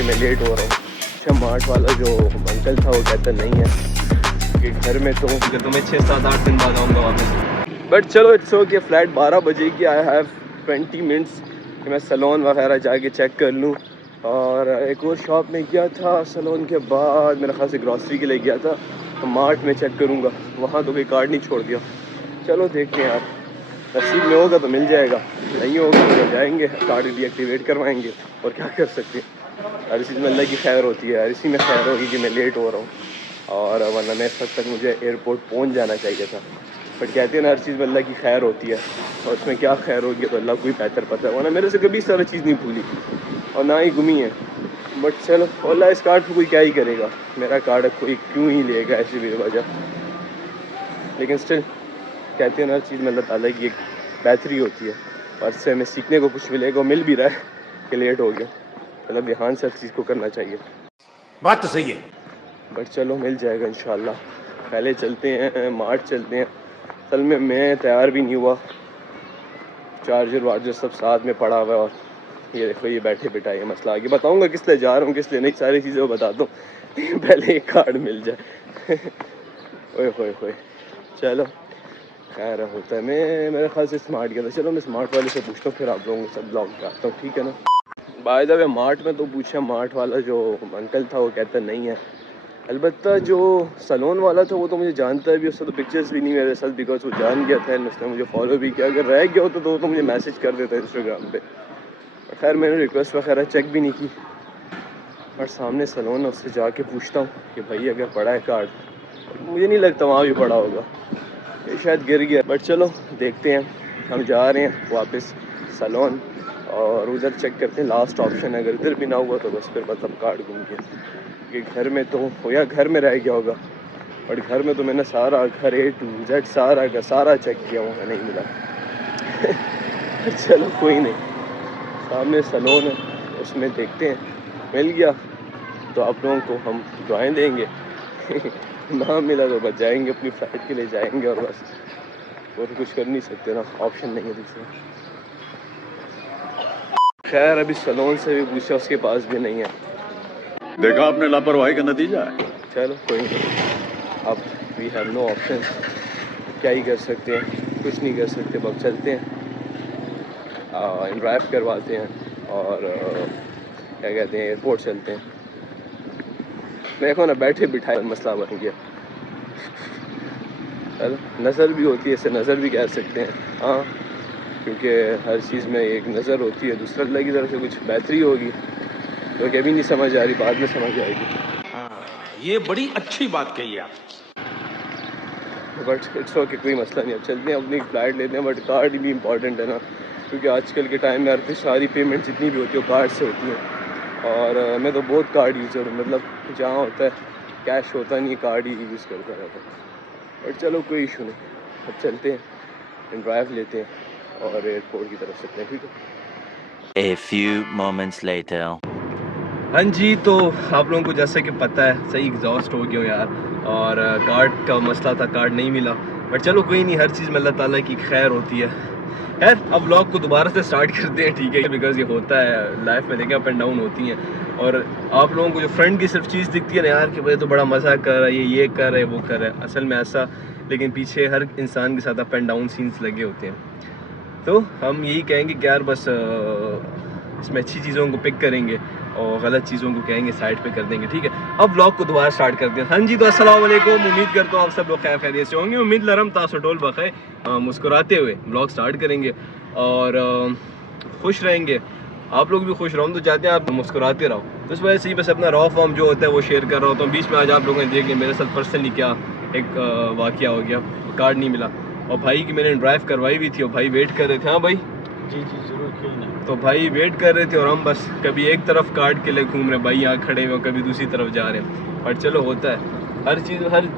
कि मैं लेट हो रहा हूँ। अच्छा मार्ट वाला जो अंकल था वो कहता नहीं है कि घर में तो मैं 6-7-8 दिन बाद आऊँगा वापस। बट चलो इट्स ओके, फ्लाइट 12 बजे की। आई हैव 20 मिनट्स कि मैं सैलून वगैरह जाके चेक कर लूँ। और एक और शॉप में गया था सैलून के बाद, मेरा ख़ास ग्रॉसरी के लिए गया था, तो मार्ट में चेक करूँगा, वहाँ तो कोई कार्ड नहीं छोड़ दिया। चलो देखते हैं यार, नसीब में होगा तो मिल जाएगा, नहीं होगा तो जाएंगे कार्ड डीएक्टिवेट करवाएंगे, और क्या कर सकते हैं। हर चीज़ में अल्लाह की खैर होती है, हर इसी में खैर होगी कि मैं लेट हो रहा हूँ, और वरना मैं इस वक्त तक मुझे एयरपोर्ट पहुँच जाना चाहिए था। बट कहते हैं ना हर चीज़ में अल्लाह की खैर होती है, और उसमें क्या खैर होगी तो अल्लाह को ही बेहतर पता है। वरना मेरे से कभी सारी चीज़ नहीं भूली और ना ही गुमी है। बट चलो अल्लाह इस कार्ड पर कोई क्या ही करेगा, मेरा कार्ड कोई क्यों ही लेगा ऐसी बेवजह। लेकिन स्टिल कहते हैं ना हर चीज़ में अल्लाह ताला की एक बेहतरी होती है, और इससे हमें सीखने को कुछ मिलेगा, मिल भी रहा है कि लेट हो गया, मतलब ध्यान से हर चीज़ को करना चाहिए। बात तो सही है, बट चलो मिल जाएगा इंशाल्लाह। पहले चलते हैं मार्च चलते हैं। असल में मैं तैयार भी नहीं हुआ, चार्जर वार्जर सब साथ में पड़ा हुआ है, और ये देखो ये बैठे बिठाए ये मसला आगे बताऊंगा किस लिए जा रहा हूँ किस लिए नहीं, सारी चीज़ें वो बताता हूँ पहले एक कार्ड मिल जाए ओए होए होए। चलो खैर होता है, मैं मेरे ख्याल से स्मार्ट गया था। चलो मैं स्मार्ट वाले से पूछता हूँ, फिर आप लोगों को सब ब्लॉग कराता हूँ, ठीक है ना। बाय द वे मार्ट में तो पूछा, मार्ट वाला जो अंकल था वो कहता नहीं है। अलबत्ता जो सैलून वाला था वो तो मुझे जानता है भी, उससे तो पिक्चर्स भी नहीं मेरे साथ, बिकॉज वो जान गया था, उसने मुझे फॉलो भी किया। अगर रह गया होता तो वो तो मुझे मैसेज कर देता इंस्टाग्राम पे। खैर मैंने रिक्वेस्ट वगैरह चेक भी नहीं की, और सामने सैलून है, उससे जाके पूछता हूँ कि भाई अगर पड़ा है कार्ड, मुझे नहीं लगता वहाँ भी पड़ा होगा, ये शायद गिर गया। बट चलो देखते हैं, हम जा रहे हैं वापस सैलून, और उधर चेक करते हैं लास्ट ऑप्शन है। अगर इधर भी ना हुआ तो बस फिर मतलब कार्ड गुम गया, कि घर में तो हो या घर में रह गया होगा। और घर में तो मैंने सारा घर A to Z सारा चेक किया, वहाँ नहीं मिला चलो कोई नहीं, सामने सैलून है उसमें देखते हैं, मिल गया तो आप लोगों को हम दुआएं देंगे ना मिला तो बच जाएंगे, अपनी फ्लाइट के लिए जाएंगे, और बस और कुछ कर नहीं सकते ना, ऑप्शन नहीं है दूसरा। खैर अभी सैलून से भी पूछा, उसके पास भी नहीं है। देखा आपने लापरवाही का नतीजा है। चलो कोई नहीं, अब वी हैव नो ऑप्शन, क्या ही कर सकते हैं, कुछ नहीं कर सकते। अब चलते हैं ड्राइव करवाते हैं, और क्या कहते हैं एयरपोर्ट चलते हैं। देखो ना बैठे बिठाए मसला बन गया। चलो नज़र भी होती है, इसे नज़र भी कह सकते हैं, हाँ, क्योंकि हर चीज़ में एक नज़र होती है। दूसरा अल्लाह की तरफ से कुछ बेहतरी होगी तो कभी नहीं समझ आ रही, बाद में समझ आएगी। हाँ, ये बड़ी अच्छी बात कही आप। बट इट्स ओके, कोई मसला नहीं। अब चलते हैं, अपनी फ़्लाइट लेते हैं। बट कार्ड भी इंपॉर्टेंट है ना, क्योंकि आजकल के टाइम में हर सारी पेमेंट जितनी भी होती है वो कार्ड से होती है, और मैं तो बहुत कार्ड यूज़र हूँ, मतलब जहाँ होता है कैश होता नहीं, कार्ड ही यूज़ करता रहता है। बट चलो कोई इशू नहीं, अब चलते हैं ड्राइव लेते हैं और एयरपोर्ट की तरफ चलते हैं, ठीक है। A few moments later. हाँ जी, तो आप लोगों को जैसे कि पता है सही एग्जॉस्ट हो गया यार, और कार्ड का मसला था, कार्ड नहीं मिला। बट चलो कोई नहीं, हर चीज़ में अल्लाह ताला की खैर होती है। खैर अब व्लॉग को दोबारा से स्टार्ट करते हैं, ठीक है, बिकॉज ये होता है लाइफ में, देखें अप एंड डाउन होती हैं। और आप लोगों को जो फ्रंट की सिर्फ चीज़ दिखती है ना यार कि भाई तो बड़ा मज़ा कर रहा है, ये कर रहा है, वो कर रहा है, असल में ऐसा, लेकिन पीछे हर इंसान के साथ अप एंड डाउन सीन्स लगे होते हैं। तो हम यही कहेंगे कि यार बस इसमें अच्छी चीज़ों को पिक करेंगे और गलत चीज़ों को कहेंगे साइड पे कर देंगे, ठीक है। अब व्लॉग को दोबारा स्टार्ट करते हैं। हाँ जी, तो अस्सलाम वालेकुम, उम्मीद करता हूँ आप सब लोग खैर खैरियत से होंगे। उम्मीद लरम तासोटोल बखे मुस्कुराते हुए व्लॉग स्टार्ट करेंगे और खुश रहेंगे। आप लोग भी खुश रहो, तो चाहते हैं आप मुस्कुराते रहो, तो इस वजह से ही बस अपना रॉ फॉर्म जो होता है वो शेयर कर रहा होता हूँ। बीच में आज आप लोगों ने देख लिया मेरे साथ पर्सनली क्या एक वाक़या हो गया, कार्ड नहीं मिला, और भाई की मैंने ड्राइव करवाई भी थी और भाई वेट कर रहे थे। हाँ भाई, जी जी ज़रूर, क्यों नहीं। तो भाई वेट कर रहे थे और हम बस कभी एक तरफ कार्ड के लिए घूम रहे, भाई यहाँ खड़े हुए, कभी दूसरी तरफ जा रहे हैं। और चलो होता है, हर चीज़ हर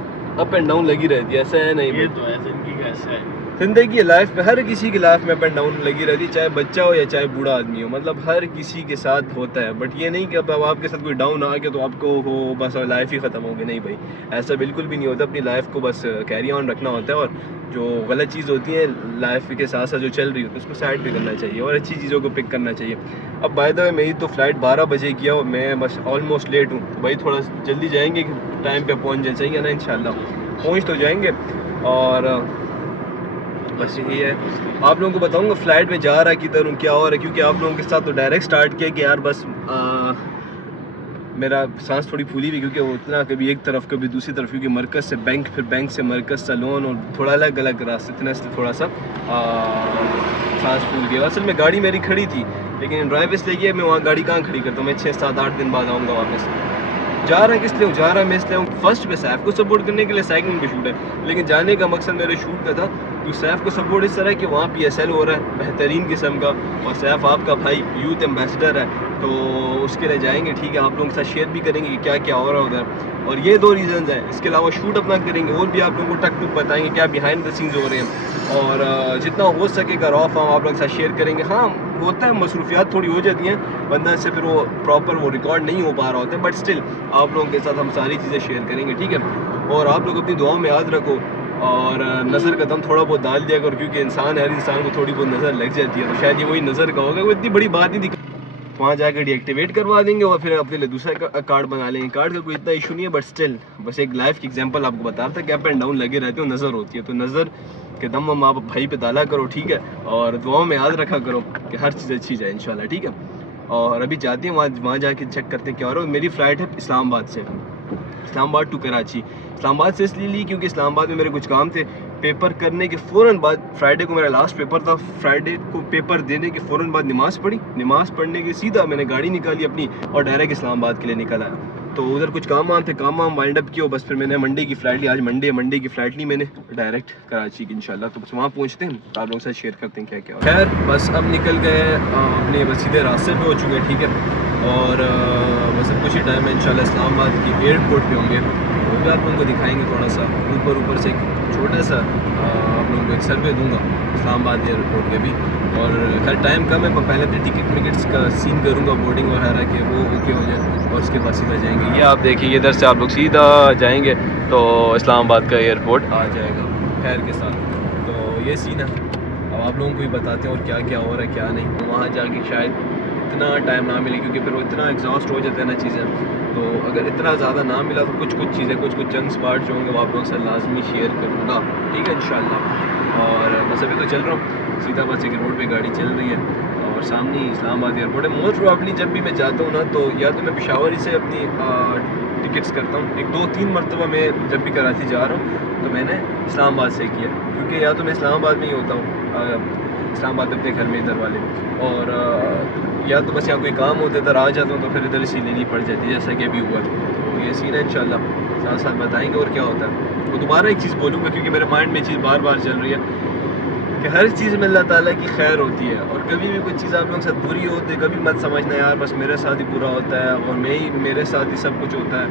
अप एंड डाउन लगी रहती है, ऐसा है नहीं ये भाई। तो है, ज़िंदगी का ऐसा है। ज़िंदगी लाइफ में हर किसी की लाइफ में अप एंड डाउन लगी रहती है, चाहे बच्चा हो या चाहे बूढ़ा आदमी हो, मतलब हर किसी के साथ होता है। बट ये नहीं कि अब आपके साथ कोई डाउन आ गया तो आपको हो बस लाइफ ही ख़त्म हो गई, नहीं भाई, ऐसा बिल्कुल भी नहीं होता। अपनी लाइफ को बस कैरी ऑन रखना होता है, और जो गलत चीज़ होती है लाइफ के साथ साथ जो चल रही होती है उसको साइड भी करना चाहिए और अच्छी चीज़ों को पिक करना चाहिए। अब बाय द वे मेरी तो फ़्लाइट 12 बजे किया और मैं बस ऑलमोस्ट लेट हूँ, तो भाई थोड़ा जल्दी जाएंगे कि टाइम पे पहुँच जाए, चाहिए ना, इंशाल्लाह पहुँच तो जाएंगे। और बस यही है, आप लोगों को बताऊंगा फ़्लाइट में जा रहा किधर हूँ, क्या हो रहा है, क्योंकि आप लोगों के साथ तो डायरेक्ट स्टार्ट किया कि यार बस मेरा सांस थोड़ी फूली हुई, क्योंकि वो इतना कभी एक तरफ कभी दूसरी तरफ, क्योंकि मरकज़ से बैंक, फिर बैंक से मरकज़ सलोन, और थोड़ा अलग अलग रास्ते, इतना इसलिए थोड़ा सा सांस फूल गया। असल में गाड़ी मेरी खड़ी थी, लेकिन ड्राइव इसलिए किया, मैं वहाँ गाड़ी कहाँ खड़ी करता हूँ, मैं 6-7-8 दिन बाद आऊँगा वापस। जा रहा है किस लिए हूँ, जा रहा है मैं इसलिए हूँ फर्स्ट पे सैफ को सपोर्ट करने के लिए, सेकंड पे शूट है, लेकिन जाने का मकसद मेरे शूट का था कि सैफ को सपोर्ट इस तरह कि वहाँ PSL हो रहा है बेहतरीन किस्म का, और सैफ आपका भाई यूथ एम्बेसडर है, तो उसके लिए जाएंगे, ठीक है, आप लोगों के साथ शेयर भी करेंगे कि क्या क्या हो रहा है उधर। और ये 2 रीज़न्स हैं, इसके अलावा शूट अपना करेंगे और भी आप लोगों को टक टुक बताएंगे क्या बिहाइंड द सीन्स हो रहे हैं, और जितना हो सकेगा रॉ फॉर्म आप लोगों के साथ शेयर करेंगे। हाँ होता है, मसरूफियात थोड़ी हो जाती हैं, बंदा से फिर वो प्रॉपर वो रिकॉर्ड नहीं हो पा रहा होता है, बट स्टिल आप लोगों के साथ हम सारी चीज़ें शेयर करेंगे, ठीक है। और आप लोग अपनी दुआओं में याद रखो, और नज़र का दम थोड़ा बहुत डाल दिया करो, क्योंकि इंसान हर इंसान को थोड़ी बहुत नज़र लग जाती है, तो शायद ये वही नज़र का होगा, वो इतनी बड़ी बात नहीं दिखा, वहाँ जाकर डीएक्टिवेट करवा देंगे और फिर अपने लिए दूसरा कार्ड बना लेंगे। कार्ड का कोई इतना इशू नहीं है, बट स्टिल बस एक लाइफ की एग्जांपल आपको बता रहा था कि अप एंड डाउन लगे रहते हो, नज़र होती है, तो नज़र के दम हम आप भाई पे डाला करो, ठीक है, और दुआओं में याद रखा करो कि हर चीज़ अच्छी जाए इंशाल्लाह, ठीक है। और अभी जाते हैं वहाँ जाके चेक करते हैं क्या हो रहा है। मेरी फ़्लाइट है इस्लामाबाद से, इस्लामाबाद टू कराची। इस्लामाबाद से इसलिए ली क्योंकि इस्लामाबाद में मेरे कुछ काम थे, पेपर करने के फ़ौरन बाद, फ्राइडे को मेरा लास्ट पेपर था, फ्राइडे को पेपर देने के फ़ौरन बाद नमाज़ पढ़ी, नमाज़ पढ़ने के सीधा मैंने गाड़ी निकाली अपनी और डायरेक्ट इस्लामाबाद के लिए निकल आया। तो उधर कुछ काम वाम थे, काम वाम वाइंड अप किया, बस फिर मैंने मंडे की फ़्लाइट ली, आज मंडे की फ़्लाइट ली मैंने डायरेक्ट कराची की इंशाल्लाह। तो बस वहाँ पहुँचते हैं, आप लोगों के साथ शेयर करते हैं क्या क्या। खैर बस अब निकल गए अपने बस सीधे रास्ते पे हो चुके हैं, ठीक है, और बस अब कुछ ही टाइम में इंशाल्लाह इस्लामाबाद की एयरपोर्ट पे होंगे, वो भी आप लोगों को दिखाएंगे थोड़ा सा ऊपर से एक छोटा सा आप लोगों को एक सर्वे दूंगा इस्लामाबाद एयरपोर्ट के भी। और खैर टाइम कम है, पर पहले तो टिकट्स का सीन करूँगा, बोर्डिंग वगैरह के वो ओके हो जाए, और उसके बाद सीधा जाएंगे। ये आप देखिए इधर से आप लोग सीधा जाएंगे तो इस्लामाबाद का एयरपोर्ट आ जाएगा खैर के साथ। तो ये सीन है, अब आप लोगों को भी बताते हैं और क्या क्या हो रहा है क्या नहीं। वहाँ जाके शायद इतना टाइम ना मिले, क्योंकि फिर वो इतना एग्जॉस्ट हो जाते हैं ना चीज़ें, तो अगर इतना ज़्यादा ना मिला तो कुछ चीज़ें कुछ चंक्स पार्ट जो होंगे वो आप लोगों से लाजमी शेयर करूँगा, ठीक है इंशाल्लाह। और बस अभी तो चल रहा हूँ सीधा, बस एक रोड पे गाड़ी चल रही है और सामने ही इस्लामाबाद एयरपोर्ट है। मोस्ट प्रॉब्ली जब भी मैं जाता हूँ ना, तो या तो मैं पेशावर ही से अपनी टिकट्स करता हूँ, 1-2-3 मरतबा मैं जब भी कराची जा रहा हूँ तो मैंने इस्लामाबाद से किया, क्योंकि या तो मैं इस्लामाबाद में ही होता हूँ, इस्लामाबाद अपने घर में इधर वाले, और या तो बस यहाँ कोई काम होता है इधर आ जाता हूँ, तो फिर इधर से लेनी पड़ जाती है, जैसा कि अभी हुआ। तो ये सीन है इंशाल्लाह, साथ साथ बताएंगे और क्या होता है। वो दोबारा एक चीज़ बोलूँगा, क्योंकि मेरे माइंड में ये चीज़ बार बार चल रही है कि हर चीज़ में अल्लाह ताला की खैर होती है, और कभी भी कोई चीज़ आप लोगों के साथ बुरी होती है कभी मत समझना यार बस मेरे साथ ही बुरा होता है और मेरे साथ ही सब कुछ होता है।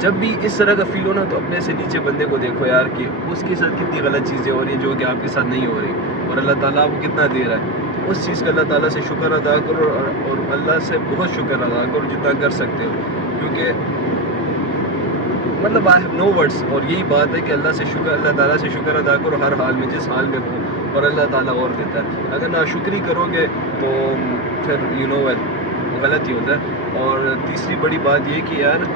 जब भी इस तरह का फील हो ना, तो अपने से नीचे बंदे को देखो यार कि उसके साथ कितनी गलत चीज़ें हो रही हैं जो कि आपके साथ नहीं हो रही, और अल्लाह ताला आपको कितना दे रहा है। तो उस चीज़ का अल्लाह ताला से शुक्र अदा करो, और अल्लाह से बहुत शुक्र अदा करो जितना कर सकते हो, क्योंकि मतलब आई हैव नो वर्ड्स। और यही बात है कि अल्लाह ताला से शुक्र अदा करो हर हाल में, जिस हाल में हो, और अल्लाह ताला और देता है। अगर नाशुक्री करोगे तो फिर यू नो वेल गलत ही होता है। और तीसरी बड़ी बात ये कि यार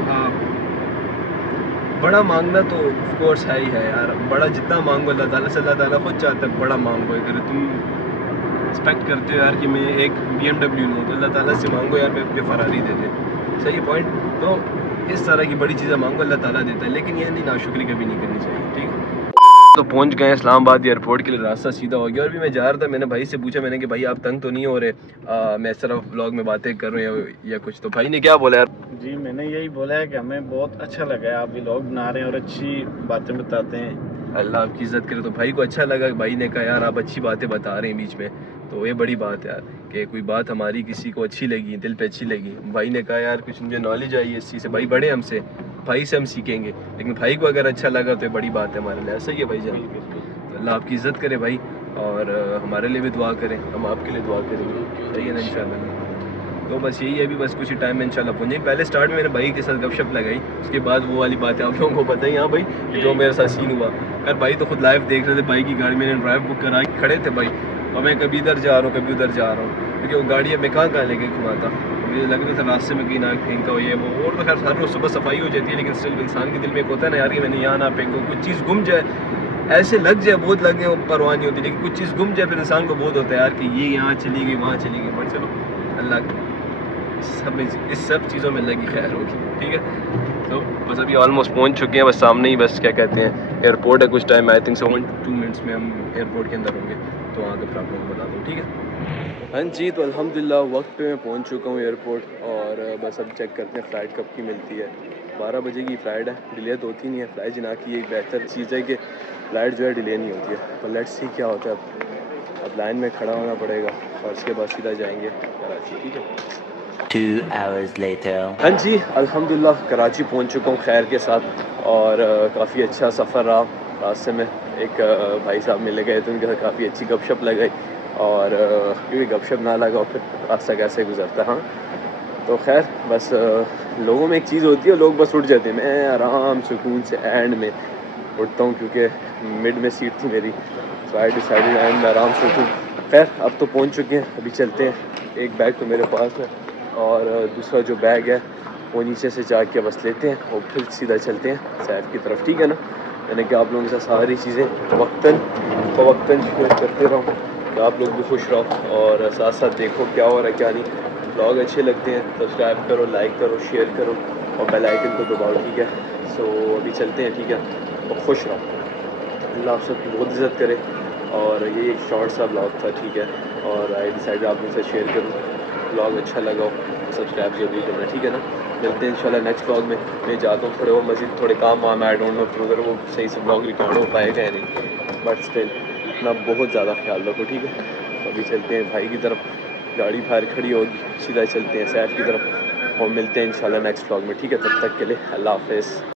बड़ा मांगना तो ऑफ कोर्स है ही है यार, बड़ा जितना मांगो अल्लाह ताला से, अल्लाह ताला खुद चाहता है बड़ा मांगो। अगर तुम एक्सपेक्ट करते हो यार कि मैं एक BMW लूँ, तो अल्लाह ताला से मांगो यार मैं अपने फरारी दे दे, सही पॉइंट। तो इस तरह की बड़ी चीज़ें मांगो अल्लाह ताला देता है, लेकिन ये नहीं नाशुक्री कभी नहीं करनी चाहिए, ठीक है। तो पहुंच गए इस्लामाबाद एयरपोर्ट के लिए, रास्ता सीधा हो गया। और भी मैं जा रहा था, मैंने भाई से पूछा, मैंने कि भाई आप तंग तो नहीं हो रहे, मैं इस तरह व्लॉग में बातें कर रहा हूँ या कुछ, तो भाई ने क्या बोला यार? जी मैंने यही बोला है कि हमें बहुत अच्छा लगा है, आप व्लॉग बना रहे हैं और अच्छी बातें बताते हैं। अल्लाह आपकी इज़्ज़त करे। तो भाई को अच्छा लगा, भाई ने कहा यार आप अच्छी बातें बता रहे हैं बीच में, तो ये बड़ी बात है यार कि कोई बात हमारी किसी को अच्छी लगी, दिल पे अच्छी लगी। भाई ने कहा यार कुछ मुझे नॉलेज आई है इस चीज़ से, भाई बड़े हमसे, भाई से हम सीखेंगे, लेकिन भाई को अगर अच्छा लगा तो ये बड़ी बात है हमारे लिए। सही है भाई जान। अल्लाह आपकी इज़्ज़त करे भाई, और हमारे लिए भी दुआ करें, हम आपके लिए दुआ करेंगे, सही है ना इंशाल्लाह। तो बस यही है, अभी बस कुछ ही टाइम में इंशाल्लाह पहुँचेंगे। पहले स्टार्ट में मेरे भाई के साथ गपशप लगाई, उसके बाद वो वाली बात है आप लोगों को पता ही। हाँ भाई, जो मेरे साथ सीन हुआ, यार भाई तो खुद लाइव देख रहे थे, भाई की गाड़ी मैंने ड्राइव बुक करा खड़े थे भाई, और मैं कभी इधर जा रहा हूँ कभी उधर जा रहा हूँ, क्योंकि वो गाड़ी अब मैं कहाँ लेके घुमाता, मुझे लग रहा था रास्ते में कहीं ना फेंका हो ये वो। और तो खैर हर रोज़ सुबह सफाई हो जाती है, लेकिन स्टिल इंसान के दिल में एक होता है ना यार कि मैंने यहाँ ना फेंको, कुछ चीज़ गुम जाए, ऐसे लग जाए बहुत लग गए परवाह नहीं होती, लेकिन कुछ चीज़ गुम जाए फिर इंसान को बहुत होता है यार कि ये यहाँ चली गई वहाँ चली गई। बट चलो अल्लाह इस सब चीज़ों में लगी खैर होगी, ठीक है। तो बस अभी ऑलमोस्ट पहुँच चुके हैं, बस सामने ही बस क्या कहते हैं एयरपोर्ट है, कुछ time I think 1 to 2 minutes में हम एयरपोर्ट के अंदर होंगे, तो वहाँ के फिर आप लोगों को बता दूँ, ठीक है। हाँ जी, तो अल्हम्दुलिल्लाह वक्त पे मैं पहुँच चुका हूँ एयरपोर्ट, और बस अब चेक करते हैं फ़्लाइट कब की मिलती है। 12 बजे की फ़्लाइट है, डिले तो होती नहीं है फ़्लाइट जना की, एक बेहतर चीज़ है कि फ़्लाइट जो है डिले नहीं होती है। तो लेट्स सी क्या होता है, अब लाइन में खड़ा होना पड़ेगा और उसके बाद सीधा जाएंगे कराची, ठीक है। 2 hours later. हाँ जी, अल्हम्दुलिल्लाह कराची पहुंच चुका हूँ खैर के साथ, और काफ़ी अच्छा सफ़र रहा। रास्ते में एक भाई साहब मिले गए, तो उनके साथ काफ़ी अच्छी गपशप लगाई, और क्योंकि गपशप ना लगा फिर रास्ता कैसे गुजरता। हाँ, तो खैर बस लोगों में एक चीज़ होती है, लोग बस उठ जाते हैं, मैं आराम सुकून से एंड में उठता हूँ, क्योंकि मिड में सीट थी मेरी, तो आई डिसाइडेड एंड में आराम से उठूँ। खैर अब तो पहुँच चुके हैं, अभी चलते हैं। एक बैग तो मेरे पास है, और दूसरा जो बैग है वो नीचे से जाके बस लेते हैं और फिर सीधा चलते हैं सैफ की तरफ, ठीक है ना। यानी कि आप लोगों के साथ सारी चीज़ें वक्तन फ़वक्तन शेयर करते रहूँ, तो आप लोग भी खुश रहो, और साथ साथ देखो क्या हो रहा है क्या नहीं। ब्लॉग अच्छे लगते हैं सब्सक्राइब करो, लाइक करो, शेयर करो, और बेल आइकन को दबाओ, ठीक है। सो अभी चलते हैं, ठीक है, और खुश रहो, अल्लाह आप सबकी बहुत इज़्ज़त करे। और ये एक शॉर्ट सा ब्लॉग था, ठीक है, और आई डिसाइड आप लोगों से शेयर करूँ। ब्लॉग अच्छा लगा हो सब्सक्राइब ज़रूर करना, ठीक है ना। मिलते हैं इंशाल्लाह नेक्स्ट ब्लॉग में। मैं जाता हूँ थोड़े वो मज़ीद थोड़े काम वाम, आई डोंट नो फिर उधर वो सही से ब्लॉग रिकॉर्ड हो पाएगा या नहीं, बट स्टिल अपना बहुत ज़्यादा ख्याल रखो, ठीक है। तो अभी चलते हैं भाई की तरफ, गाड़ी बाहर खड़ी होगी, सीधा चलते हैं सैफ की तरफ, और मिलते हैं इंशाल्लाह नेक्स्ट ब्लॉग में, ठीक है। तब तक के लिए अल्लाह हाफ़िज़।